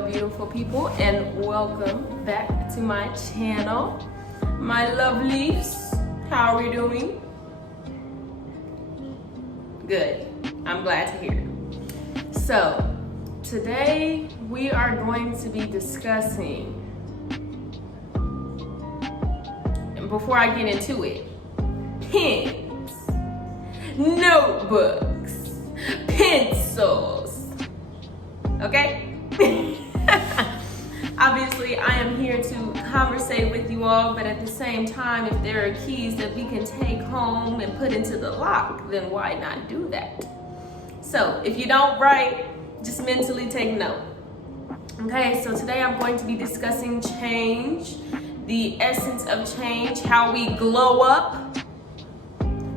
Hello beautiful people, and welcome back to my channel. My lovelies, how are we doing? Good, I'm glad to hear. So today we are going to be discussing, and before I get into it, pens, notebooks, pencils, okay? Obviously, I am here to conversate with you all, but at the same time, if there are keys that we can take home and put into the lock, then why not do that? So if you don't write, just mentally take note. Okay, so today I'm going to be discussing change, the essence of change, how we glow up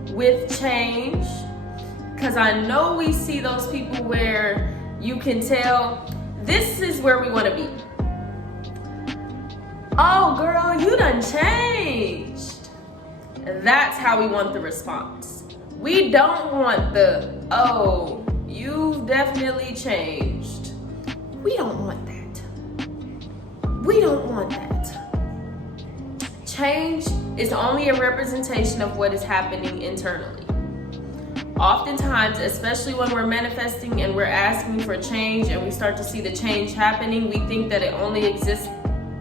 with change, because I know we see those people where you can tell this is where we want to be. Oh girl, you done changed. That's how we want the response. We don't want the, oh, you've definitely changed. We don't want that. We don't want that. Change is only a representation of what is happening internally. Oftentimes, especially when we're manifesting and we're asking for change and we start to see the change happening, we think that it only exists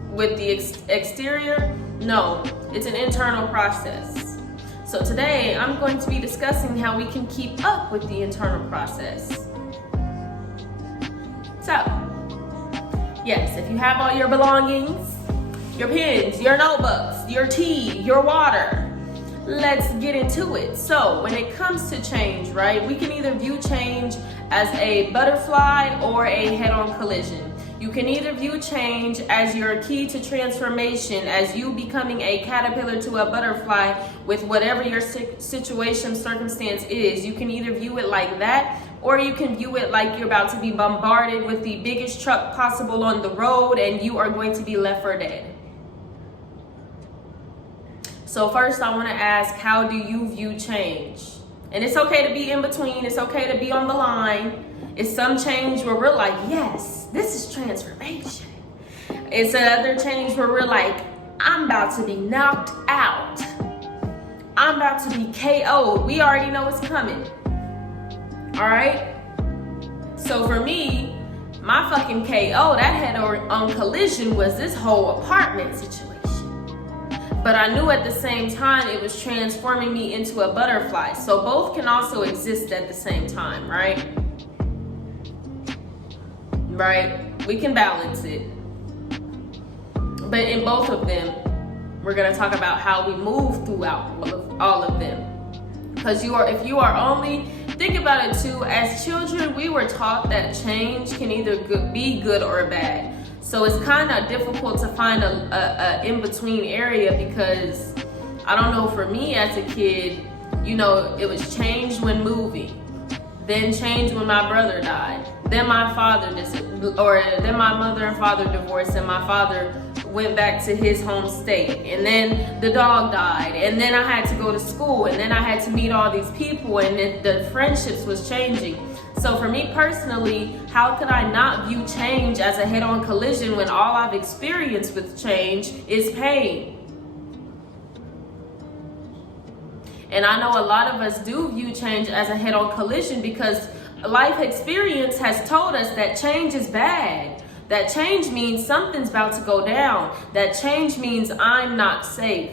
with the exterior. No, it's an internal process. So today I'm going to be discussing how we can keep up with the internal process. So, yes, if you have all your belongings, your pens, your notebooks, your tea, your water, let's get into it. So when it comes to change, right, we can either view change as a butterfly or a head-on collision. You can either view change as your key to transformation, as you becoming a caterpillar to a butterfly with whatever your situation, circumstance is. You can either view it like that, or you can view it like you're about to be bombarded with the biggest truck possible on the road and you are going to be left for dead. So first I want to ask, how do you view change? And it's okay to be in between. It's okay to be on the line. It's some change where we're like, yes, this is transformation. It's another change where we're like, I'm about to be knocked out. I'm about to be KO'd. We already know it's coming. All right? So for me, my fucking KO, that head-on collision was this whole apartment situation. But I knew at the same time it was transforming me into a butterfly. So both can also exist at the same time, right? Right? We can balance it. But in both of them, we're going to talk about how we move throughout all of them. Because if you are only, think about it too, as children, we were taught that change can either be good or bad. So it's kind of difficult to find a in-between area, because I don't know, for me as a kid, you know, it was change when moving, then change when my brother died, then my father then my mother and father divorced and my father went back to his home state, and then the dog died, and then I had to go to school, and then I had to meet all these people, and the friendships was changing. So for me personally, how could I not view change as a head-on collision when all I've experienced with change is pain? And I know a lot of us do view change as a head-on collision because life experience has told us that change is bad. That change means something's about to go down. That change means I'm not safe.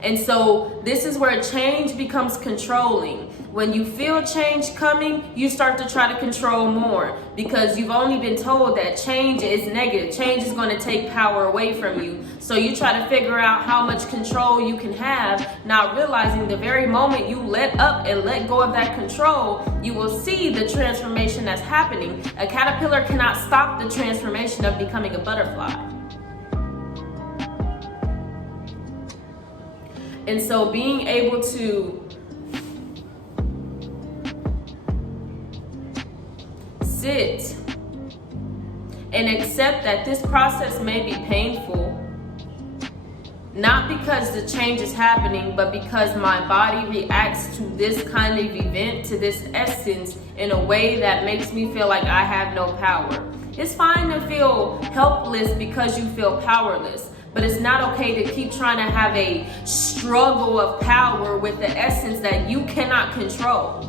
And so this is where change becomes controlling. When you feel change coming, you start to try to control more, because you've only been told that change is negative. Change is going to take power away from you. So you try to figure out how much control you can have, not realizing the very moment you let up and let go of that control, you will see the transformation that's happening. A caterpillar cannot stop the transformation of becoming a butterfly. And so being able to sit and accept that this process may be painful, Not because the change is happening, but because my body reacts to this kind of event, to this essence, in a way that makes me feel like I have no power. It's fine to feel helpless because you feel powerless, but it's not okay to keep trying to have a struggle of power with the essence that you cannot control.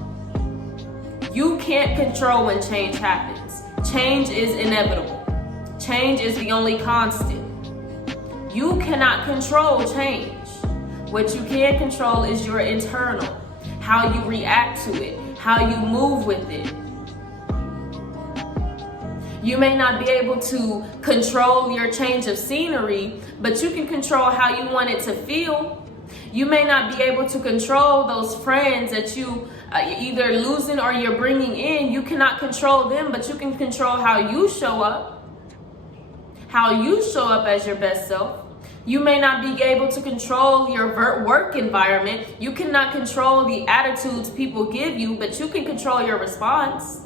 You can't control when change happens. Change is inevitable. Change is the only constant. You cannot control change. What you can control is your internal, how you react to it, how you move with it. You may not be able to control your change of scenery, but you can control how you want it to feel. You may not be able to control those friends that you either losing or you're bringing in. You cannot control them, but you can control how you show up. How you show up as your best self. You may not be able to control your work environment. You cannot control the attitudes people give you, but you can control your response.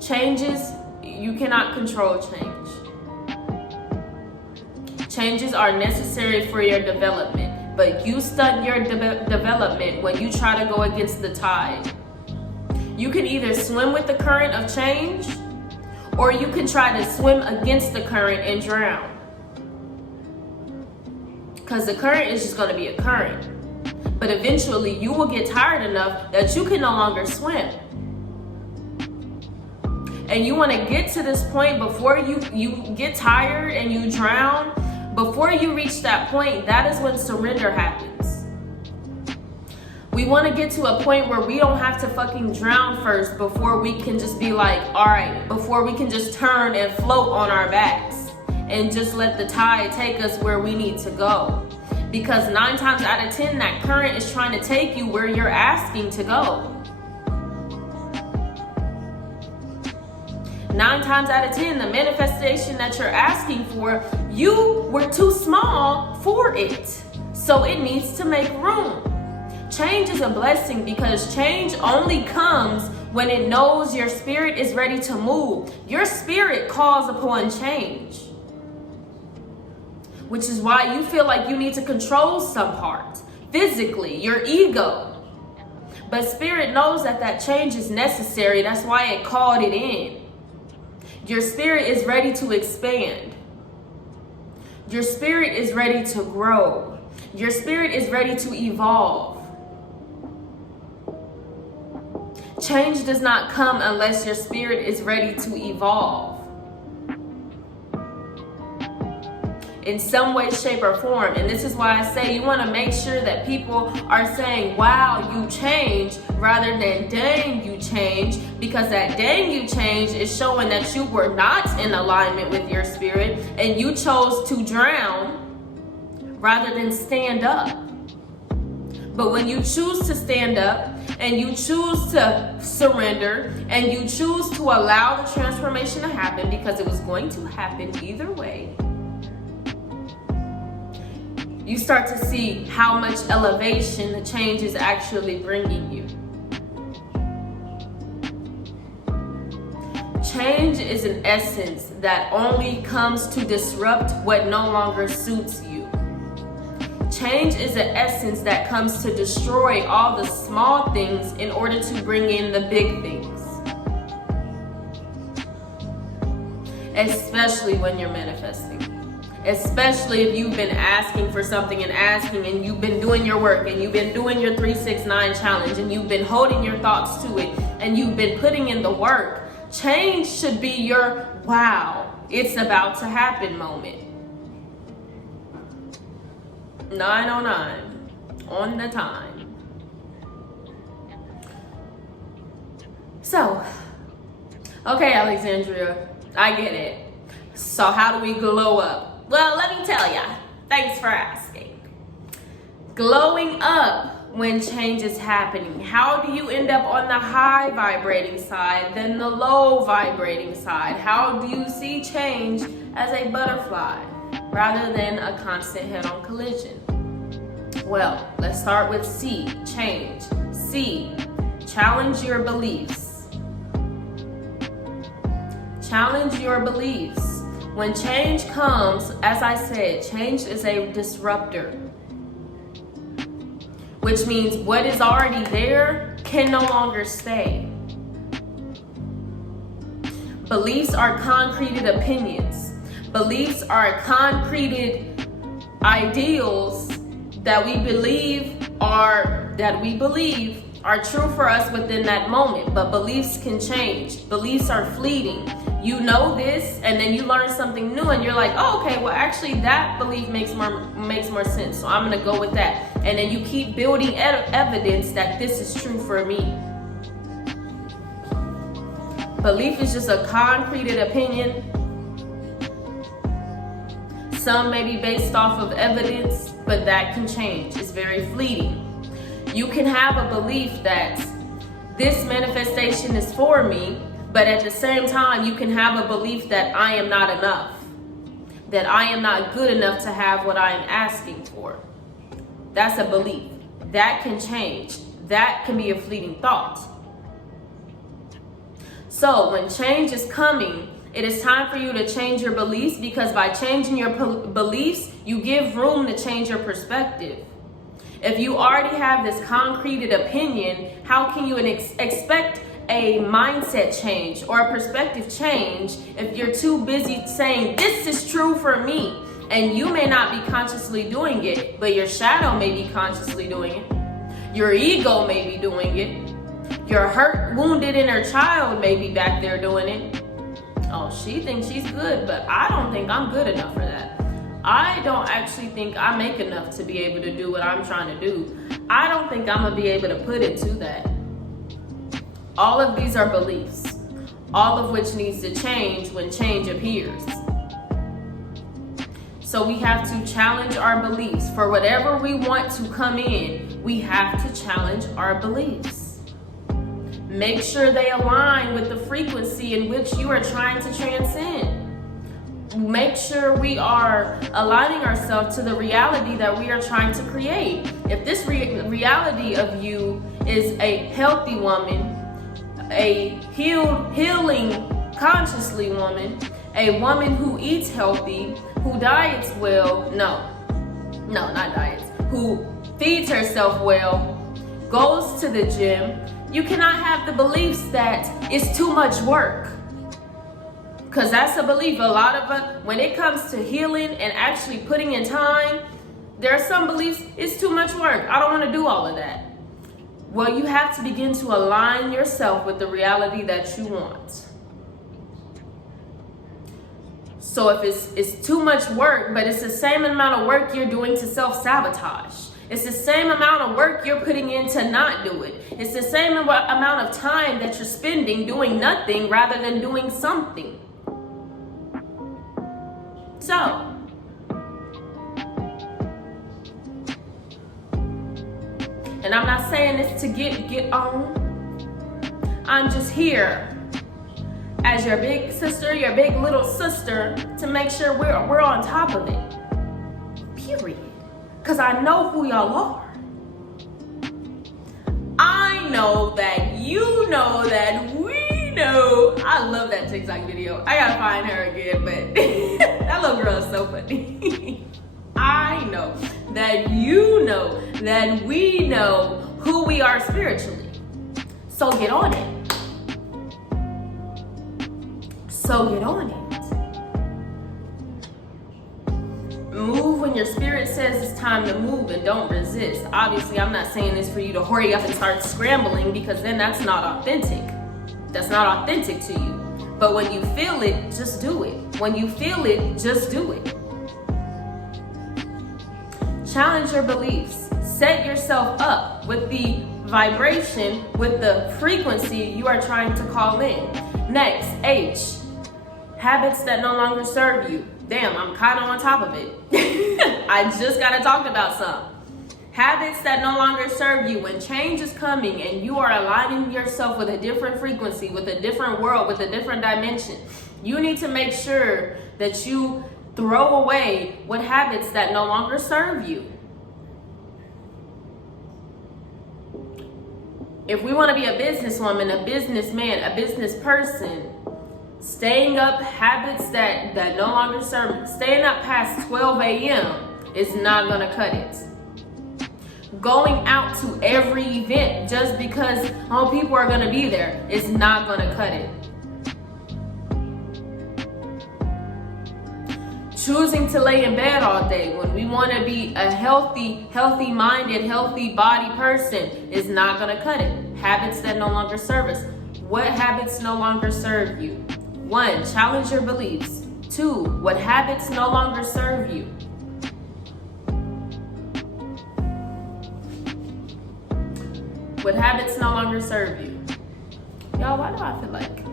Changes, you cannot control change. Changes are necessary for your development, but you stunt your development when you try to go against the tide. You can either swim with the current of change, or you can try to swim against the current and drown. Because the current is just going to be a current. But eventually you will get tired enough that you can no longer swim. And you want to get to this point before you get tired and you drown. Before you reach that point, that is when surrender happens. We want to get to a point where we don't have to fucking drown first before we can just be like, all right, before we can just turn and float on our backs and just let the tide take us where we need to go. Because 9 times out of 10, that current is trying to take you where you're asking to go. 9 times out of 10, the manifestation that you're asking for, you were too small for it. So it needs to make room. Change is a blessing because change only comes when it knows your spirit is ready to move. Your spirit calls upon change, which is why you feel like you need to control some parts physically, your ego. But spirit knows that that change is necessary. That's why it called it in. Your spirit is ready to expand. Your spirit is ready to grow. Your spirit is ready to evolve. Change does not come unless your spirit is ready to evolve. In some way, shape, or form. And this is why I say you want to make sure that people are saying, wow, you changed, rather than dang, you changed. Because that dang, you changed is showing that you were not in alignment with your spirit and you chose to drown rather than stand up. But when you choose to stand up and you choose to surrender and you choose to allow the transformation to happen, because it was going to happen either way, you start to see how much elevation the change is actually bringing you. Change is an essence that only comes to disrupt what no longer suits you. Change is an essence that comes to destroy all the small things in order to bring in the big things. Especially when you're manifesting. Especially if you've been asking for something and you've been doing your work and you've been doing your 3-6-9 challenge and you've been holding your thoughts to it and you've been putting in the work. Change should be your wow, it's about to happen moment. 9:09 on the time. So, okay, Alexandria, I get it. So how do we glow up? Well, let me tell ya. Thanks for asking. Glowing up when change is happening. How do you end up on the high vibrating side than the low vibrating side? How do you see change as a butterfly rather than a constant head-on collision? Well, let's start with C, change. C, challenge your beliefs. Challenge your beliefs. When change comes, as I said, change is a disruptor, which means what is already there can no longer stay. Beliefs are concreted opinions. Beliefs are concreted ideals that we believe are true for us within that moment. But beliefs can change. Beliefs are fleeting. You know this, and then you learn something new, and you're like, oh, okay, well, actually, that belief makes more sense, so I'm gonna go with that. And then you keep building evidence that this is true for me. Belief is just a concreted opinion. Some may be based off of evidence, but that can change. It's very fleeting. You can have a belief that this manifestation is for me, but at the same time, you can have a belief that I am not enough, that I am not good enough to have what I am asking for. That's a belief. That can change. That can be a fleeting thought. So when change is coming, it is time for you to change your beliefs, because by changing your beliefs, you give room to change your perspective. If you already have this concreted opinion, how can you expect a mindset change or a perspective change if you're too busy saying, this is true for me? And you may not be consciously doing it, but your shadow may be consciously doing it. Your ego may be doing it. Your hurt, wounded inner child may be back there doing it. Oh, she thinks she's good, but I don't think I'm good enough for that. I don't actually think I make enough to be able to do what I'm trying to do. I don't think I'm gonna be able to put it to that. All of these are beliefs, all of which needs to change when change appears. So we have to challenge our beliefs. For whatever we want to come in, we have to challenge our beliefs. Make sure they align with the frequency in which you are trying to transcend. Make sure we are aligning ourselves to the reality that we are trying to create. If this reality of you is a healthy woman, a healing, consciously woman, a woman who eats healthy, who diets well, not diets, who feeds herself well, goes to the gym, you cannot have the beliefs that it's too much work. Because that's a belief. A lot of us, when it comes to healing and actually putting in time, there are some beliefs, it's too much work. I don't want to do all of that. Well, you have to begin to align yourself with the reality that you want. So if it's too much work, but it's the same amount of work you're doing to self-sabotage. It's the same amount of work you're putting in to not do it. It's the same amount of time that you're spending doing nothing rather than doing something. So, and I'm not saying this to get on. I'm just here as your big sister, your big little sister, to make sure we're on top of it. Period. Because I know who y'all are. I know that you know that we know. I love that TikTok video. I gotta find her again, but that little girl is so funny. I know that you know that we know who we are spiritually. So get on it. So get on it. Move when your spirit says it's time to move, and don't resist. Obviously, I'm not saying this for you to hurry up and start scrambling, because then that's not authentic. That's not authentic to you. But when you feel it, just do it. When you feel it, just do it. Challenge your beliefs. Set yourself up with the vibration, with the frequency you are trying to call in. Next, H. Habits that no longer serve you. Damn, I'm kind of on top of it. I just got to talk about some. Habits that no longer serve you. When change is coming and you are aligning yourself with a different frequency, with a different world, with a different dimension, you need to make sure that you throw away what habits that no longer serve you. If we want to be a businesswoman, a businessman, a business person, Staying up, habits that no longer serve me. Staying up past 12 a.m. is not gonna cut it. Going out to every event just because people are gonna be there is not gonna cut it. Choosing to lay in bed all day when we want to be a healthy-minded, healthy body person is not going to cut it. Habits that no longer serve us. What habits no longer serve you? 1, challenge your beliefs. 2, what habits no longer serve you? What habits no longer serve you? Y'all, why do I feel like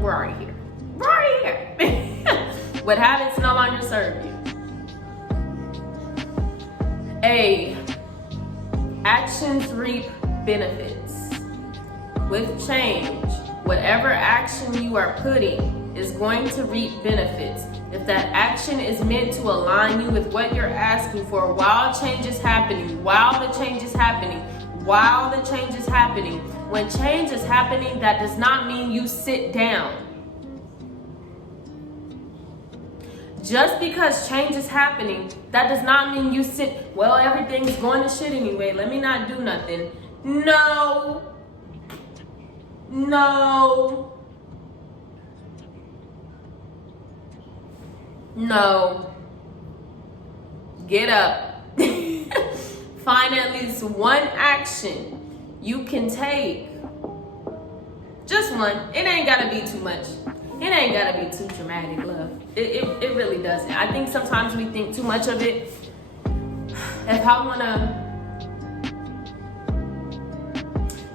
we're already here? We're already here. What habits no longer serve you? A, actions reap benefits. With change, whatever action you are putting is going to reap benefits. If that action is meant to align you with what you're asking for while change is happening, while the change is happening, when change is happening, that does not mean you sit down. Just because change is happening, that does not mean you sit, well, everything's going to shit anyway, let me not do nothing. No. Get up. Find at least one action you can take. Just one. It ain't gotta be too much. It ain't gotta be too dramatic, love. It really doesn't. I think sometimes we think too much of it. If I wanna,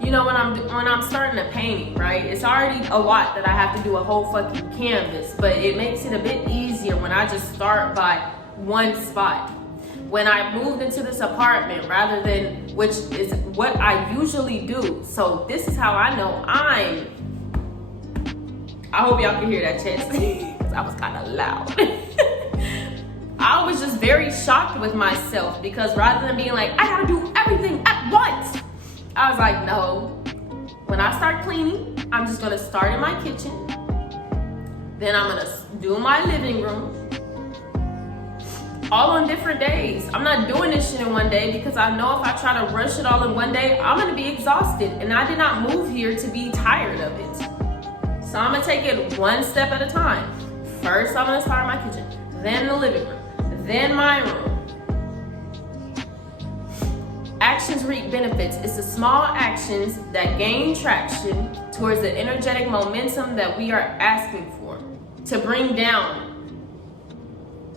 when I'm starting a painting, right? It's already a lot that I have to do a whole fucking canvas, but it makes it a bit easier when I just start by one spot. When I moved into this apartment, rather than, which is what I usually do. So this is how I know I hope y'all can hear that chest, because I was kind of loud. I was just very shocked with myself, because rather than being like, I gotta do everything at once, I was like, no. When I start cleaning, I'm just gonna start in my kitchen. Then I'm gonna do my living room. All on different days. I'm not doing this shit in one day, because I know if I try to rush it all in one day, I'm gonna be exhausted. And I did not move here to be tired of it. So I'm gonna take it one step at a time. First, I'm gonna start in my kitchen, then the living room, then my room. Actions reap benefits. It's the small actions that gain traction towards the energetic momentum that we are asking for. To bring down.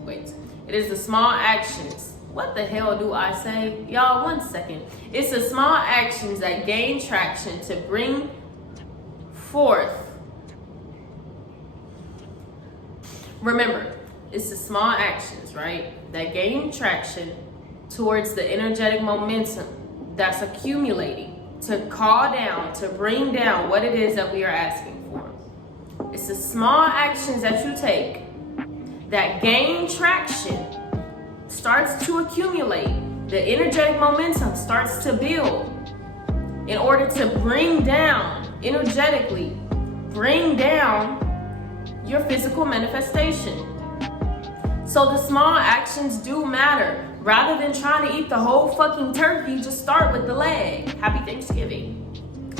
It is the small actions. What the hell do I say? Y'all, 1 second. It's the small actions that gain traction to bring forth. Remember, it's the small actions, right, that gain traction towards the energetic momentum that's accumulating to call down, to bring down what it is that we are asking for. It's the small actions that you take that gain traction, starts to accumulate, the energetic momentum starts to build in order to bring down, energetically, bring down your physical manifestation. So the small actions do matter. Rather than trying to eat the whole fucking turkey, just start with the leg. Happy Thanksgiving.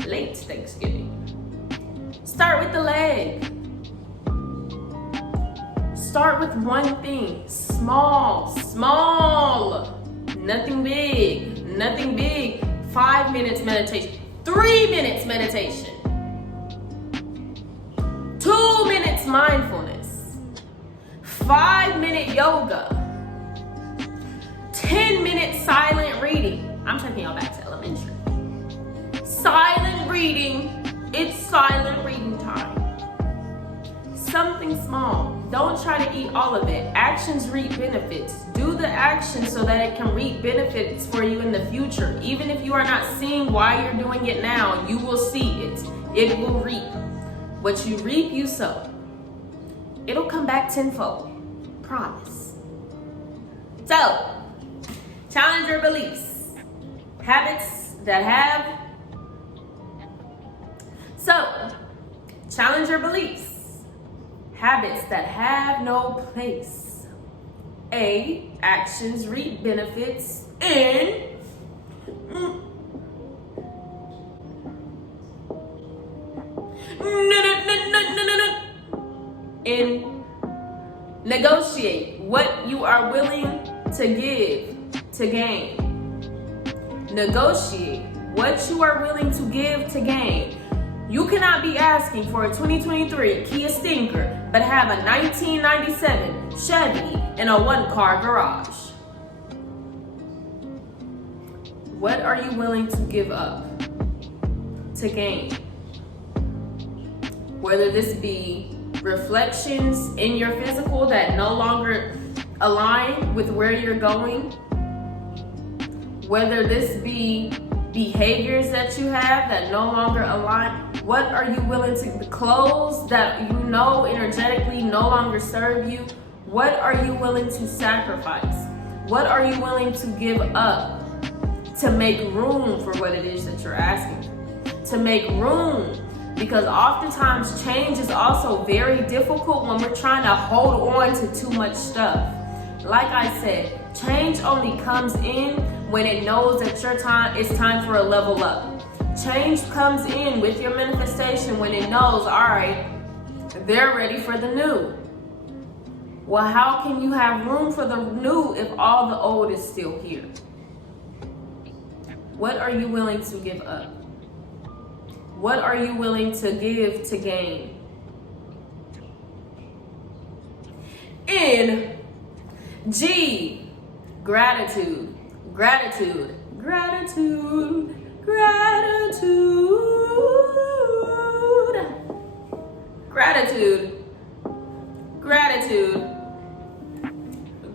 Late Thanksgiving. Start with the leg. Start with one thing. Small. Nothing big. 5 minutes meditation. 3 minutes meditation. 2 minutes mindfulness. 5-minute yoga. 10 minutes silent reading. I'm taking y'all back to elementary. Silent reading. It's silent reading time. Something small. Don't try to eat all of it. Actions reap benefits. Do the action so that it can reap benefits for you in the future. Even if you are not seeing why you're doing it now, you will see it. It will reap. What you reap, you sow. It'll come back tenfold. Promise. So, challenge your beliefs. Habits that have Challenge your beliefs. Habits that have no place. A, actions reap benefits in negotiate what you are willing to give to gain. Negotiate what you are willing to give to gain. You cannot be asking for a 2023 Kia Stinker, but have a 1997 Chevy in a one-car garage. What are you willing to give up to gain? Whether this be reflections in your physical that no longer align with where you're going, whether this be behaviors that you have that no longer align. What are you willing to, the clothes that you know energetically no longer serve you, what are you willing to sacrifice? What are you willing to give up to make room for what it is that you're asking? To make room, because oftentimes change is also very difficult when we're trying to hold on to too much stuff. Like I said, change only comes in when it knows that it's time for a level up. Change comes in with your manifestation when it knows, all right, they're ready for the new. Well, how can you have room for the new if all the old is still here? What are you willing to give up? What are you willing to give to gain? In G, gratitude, gratitude, gratitude, gratitude, gratitude, gratitude,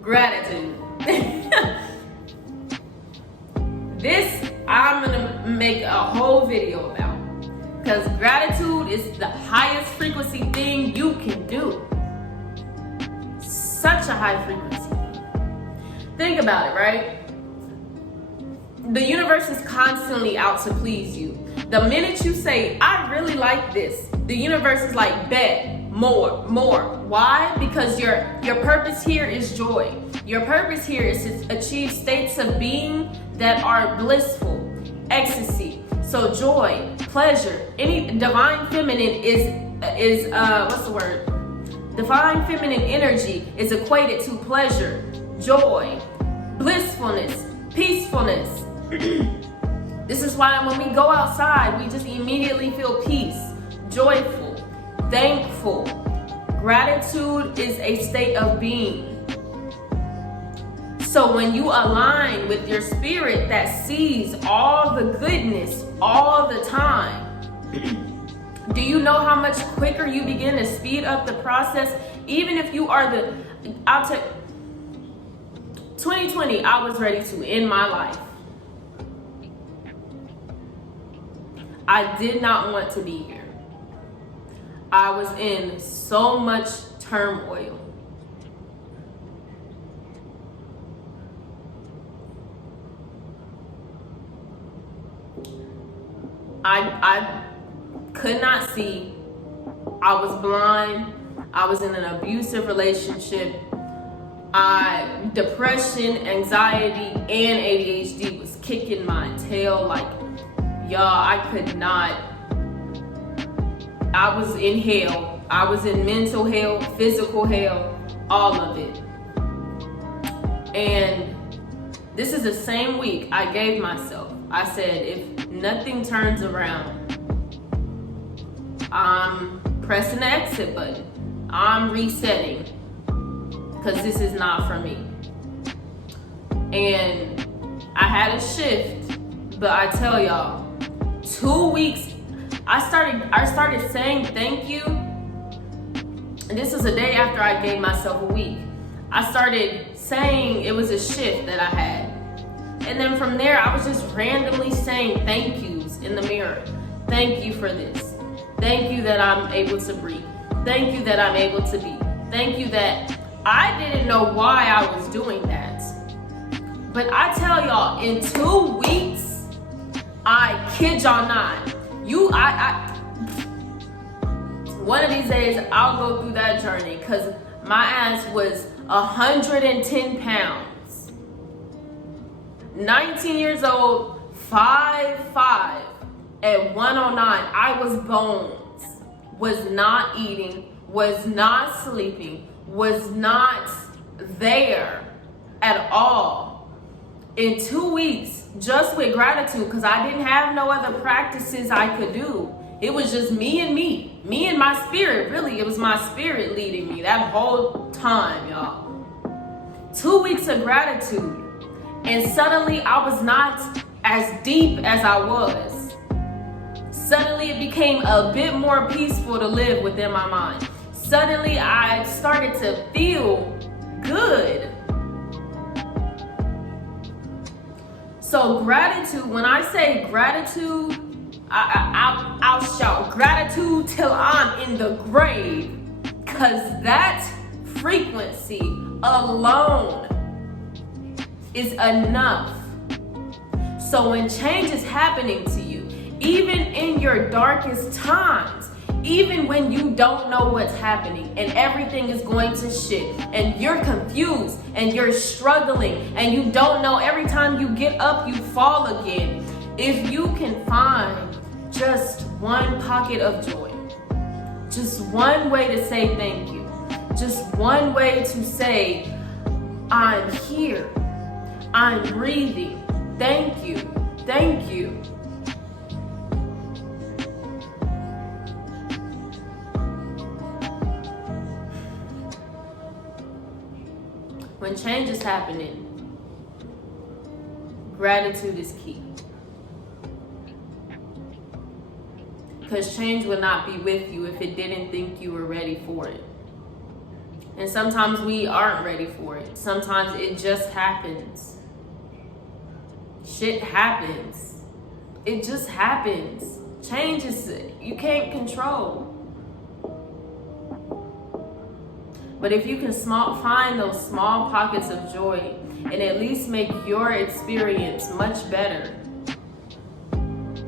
gratitude. This I'm gonna make a whole video about, because gratitude is the highest frequency thing you can do. Such a high frequency. Think about it, right? The universe is constantly out to please you. The minute you say, I really like this, the universe is like, bet, more. Why? Because your purpose here is joy. Your purpose here is to achieve states of being that are blissful, ecstasy. So joy, pleasure, any divine feminine is what's the word? Divine feminine energy is equated to pleasure, joy, blissfulness, peacefulness. This is why when we go outside, we just immediately feel peace, joyful, thankful. Gratitude is a state of being. So when you align with your spirit that sees all the goodness all the time, do you know how much quicker you begin to speed up the process? Even if you are 2020, I was ready to end my life. I did not want to be here. I was in so much turmoil. I could not see. I was blind. I was in an abusive relationship. Depression, anxiety, and ADHD was kicking my tail. Like, y'all, I could not. I was in hell. I was in mental hell, physical hell, all of it. And this is the same week I gave myself. I said, if nothing turns around, I'm pressing the exit button. I'm resetting, because this is not for me. And I had a shift, but I tell y'all, 2 weeks, I started saying thank you. And this was a day after I gave myself a week. I started saying it was a shift that I had. And then from there, I was just randomly saying thank yous in the mirror. Thank you for this. Thank you that I'm able to breathe. Thank you that I'm able to be. Thank you that I didn't know why I was doing that. But I tell y'all, in 2 weeks, I kid y'all not, One of these days, I'll go through that journey because my ass was 110 pounds. 19 years old, 5'5", at 109. I was bones. Was not eating, was not sleeping, was not there at all. In 2 weeks, just with gratitude, because I didn't have no other practices I could do. It was just me and my spirit. Really, it was my spirit leading me that whole time, y'all. 2 weeks of gratitude, and suddenly I was not as deep as I was. Suddenly it became a bit more peaceful to live within my mind. Suddenly I started to feel good. So gratitude, when I say gratitude, I'll shout gratitude till I'm in the grave, because that frequency alone is enough. So when change is happening to you, even in your darkest times, even when you don't know what's happening and everything is going to shit and you're confused and you're struggling and you don't know, every time you get up you fall again, if you can find just one pocket of joy, just one way to say thank you, just one way to say, I'm here, I'm breathing, thank you, thank you. When change is happening, gratitude is key. Because change would not be with you if it didn't think you were ready for it. And sometimes we aren't ready for it. Sometimes it just happens. Shit happens. It just happens. Change is, you can't control. But if you can find those small pockets of joy and at least make your experience much better,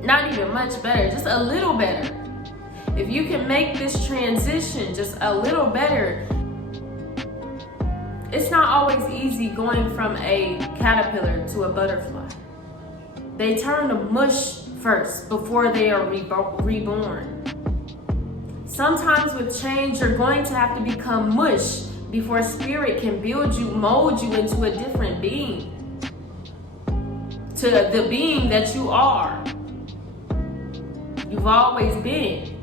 not even much better, just a little better. If you can make this transition just a little better, it's not always easy going from a caterpillar to a butterfly. They turn to mush first before they are reborn. Sometimes with change, you're going to have to become mush before spirit can build you, mold you into a different being, to the being that you are. You've always been.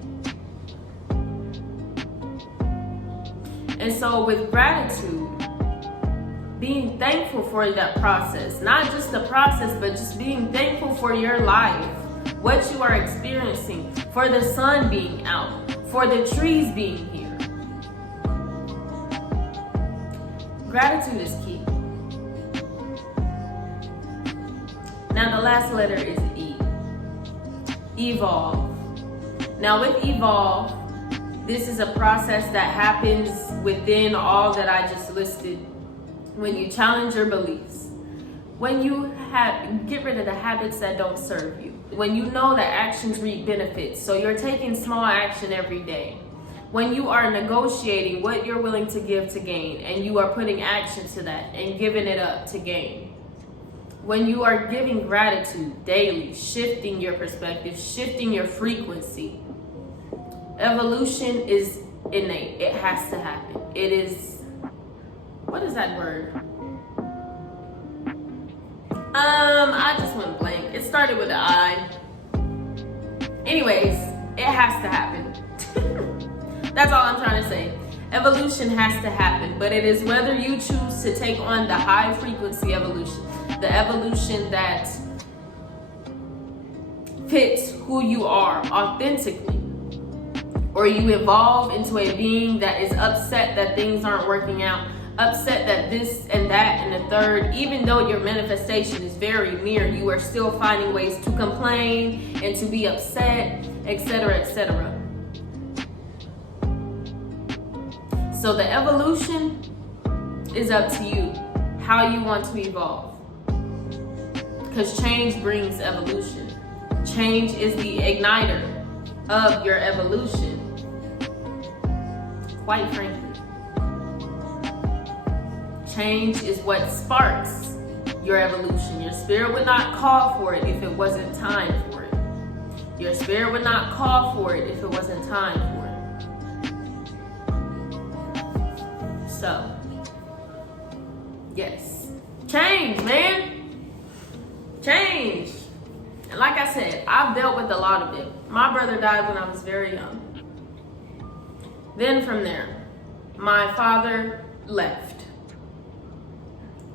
And so with gratitude, being thankful for that process, not just the process, but just being thankful for your life, what you are experiencing, for the sun being out, for the trees being here. Gratitude is key. Now the last letter is E. Evolve. Now with evolve, this is a process that happens within all that I just listed. When you challenge your beliefs, when you get rid of the habits that don't serve you, when you know that actions reap benefits, so you're taking small action every day, when you are negotiating what you're willing to give to gain and you are putting action to that and giving it up to gain, when you are giving gratitude daily, shifting your perspective, shifting your frequency, evolution is innate. It has to happen. It is, what is that word? I just went blank. It started with an I. Anyways, it has to happen. That's all I'm trying to say. Evolution has to happen, but it is whether you choose to take on the high frequency evolution, the evolution that fits who you are authentically, or you evolve into a being that is upset that things aren't working out, upset that this and that and the third, even though your manifestation is very near, you are still finding ways to complain and to be upset, etc., etc. So the evolution is up to you, how you want to evolve. Because change brings evolution. Change is the igniter of your evolution. quite frankly. Change is what sparks your evolution. Your spirit would not call for it if it wasn't time for it. Your spirit would not call for it if it wasn't time for it. So, yes. Change, man. Change. And like I said, I've dealt with a lot of it. My brother died when I was very young. Then from there, my father left.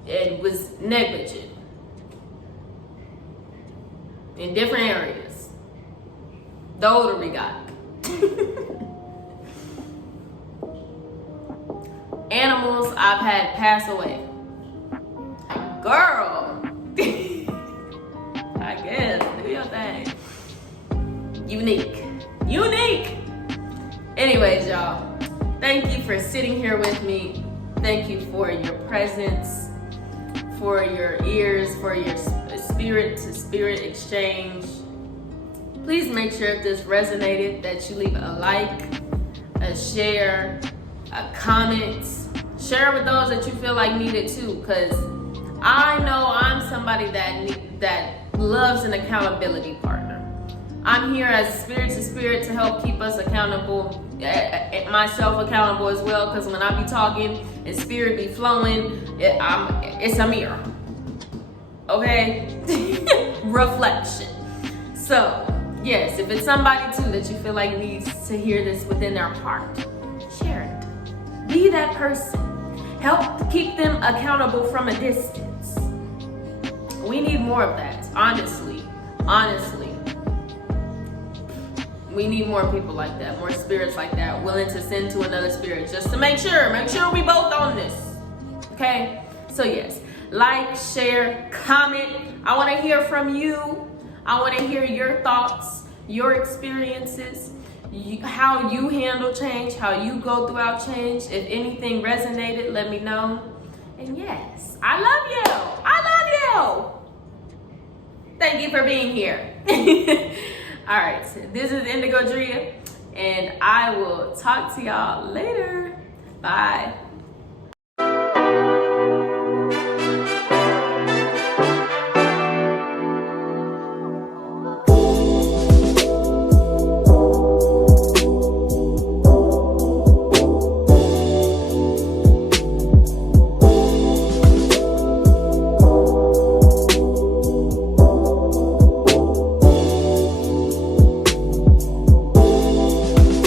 It was negligent in different areas. The older we got. Animals I've had pass away. Girl. I guess. Do your thing. Unique. Anyways, y'all. Thank you for sitting here with me. Thank you for your presence, for your ears, for your spirit-to-spirit exchange. Please make sure if this resonated that you leave a like, a share, a comment. Share with those that you feel like need it too, because I know I'm somebody that loves an accountability partner. I'm here as spirit to spirit to help keep us accountable, myself accountable as well, because when I be talking and spirit be flowing, it's a mirror. Okay? Reflection. So, yes, if it's somebody too that you feel like needs to hear this within their heart, share it. Be that person. Help keep them accountable from a distance. We need more of that, honestly. We need more people like that, more spirits like that, willing to send to another spirit just to make sure we both on this. Okay? So yes, like, share, comment. I want to hear from you. I want to hear your thoughts, your experiences, how you handle change, how you go throughout change. If anything resonated, let me know. And yes, I love you. Thank you for being here. All right, so this is Indigo Drea, and I will talk to y'all later. Bye.